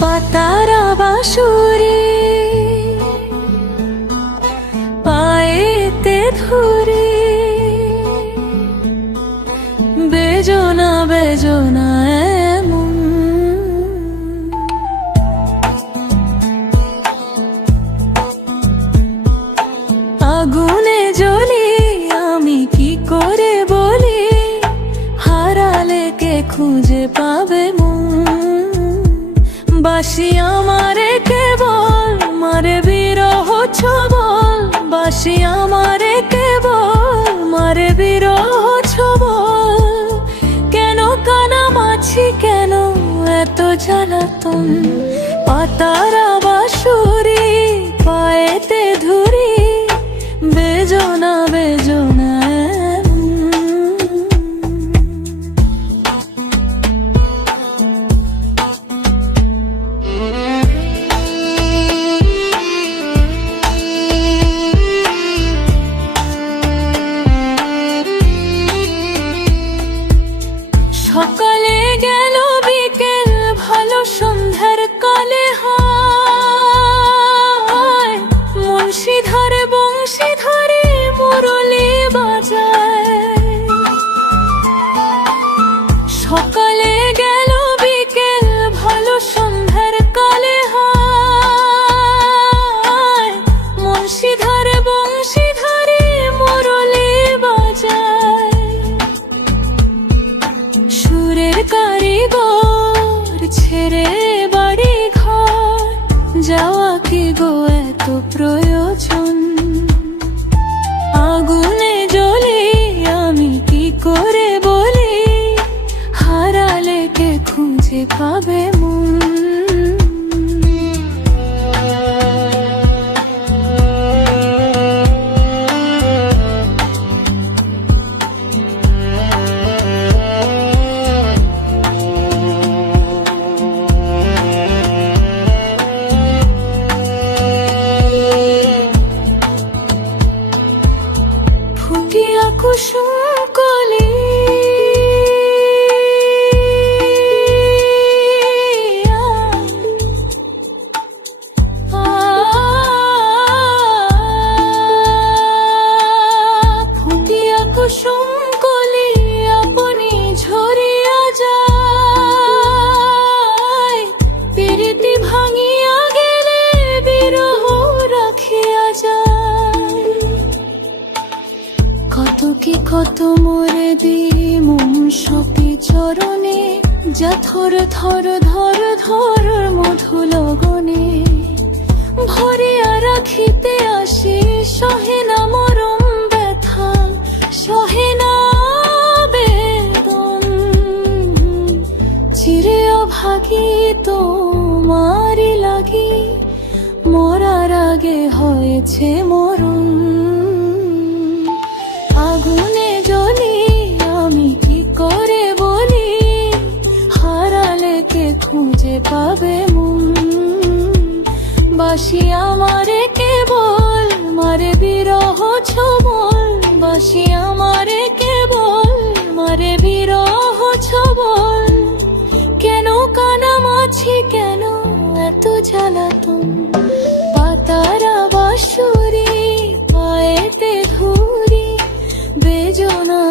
পাতারা বাঁশুরি পায়েতে ধরে, বেজনা বেজনা এমন আগুনে জ্বলি, আমি কি করে বলি, হারালে কে খুঁজে পাবে মন। বাসি আমারে কেবল মারে বিরহ ছবল, বাসি আমারে কেবল মারে বিরহ ছবল। কেন কানামাছি, কেন এত জ্বালাতন, পাতারা বাঁশুরি পায়েতে ধরি, বেজনা বেজনা সকালে গেল বিকেল ভালো সন্ধ্যার কালে হয়, মুন্সি ধরে বংশী ধরে মুরলি বাজায়। সকালে গেল বিকেল ভালো সন্ধ্যার কালে হয়, মুন্সি ধরে বংশী ধরে মুরলি বাজায়। সুরের কারিগর ছেড়ে বাড়ি ঘর, যাওয়া কি গো এত প্রয়োজন। আগুনে জ্বলি, আমি কি করে বলি, হারালে কে খুঁজে পাবে মন। ফুটিয়া কুসুম কলি ফুটিয়া কুসুম কলি আপনি ঝরিয়া যায়। প্রীতি ভাঙিয়া গেলে বিরহ রাখিয়া যায়। কত কি কত মোরে দি মন সপি চরণে, যা থর থর ধর ধর মধু লগনে। ভরিয়া রাখিতে আসি সহে না মরম ব্যথা, সহে না বেদন। চিরে অভাগী তোমারি লাগি, মরার আগে হয়েছে মরণ। আগুনে জ্বলি, আমি কি করে বলি, হারালে কে খুঁজে পাবে মন। বাসি আমারে কেবল মারে বিরহ ছবল, বাসি আমারে কেবল মারে বিরহ ছবল। কেন কানামাছি, কেন এত জ্বালাতন, পাতারা বাঁশুরি পায়েতে ধরি, বেজনা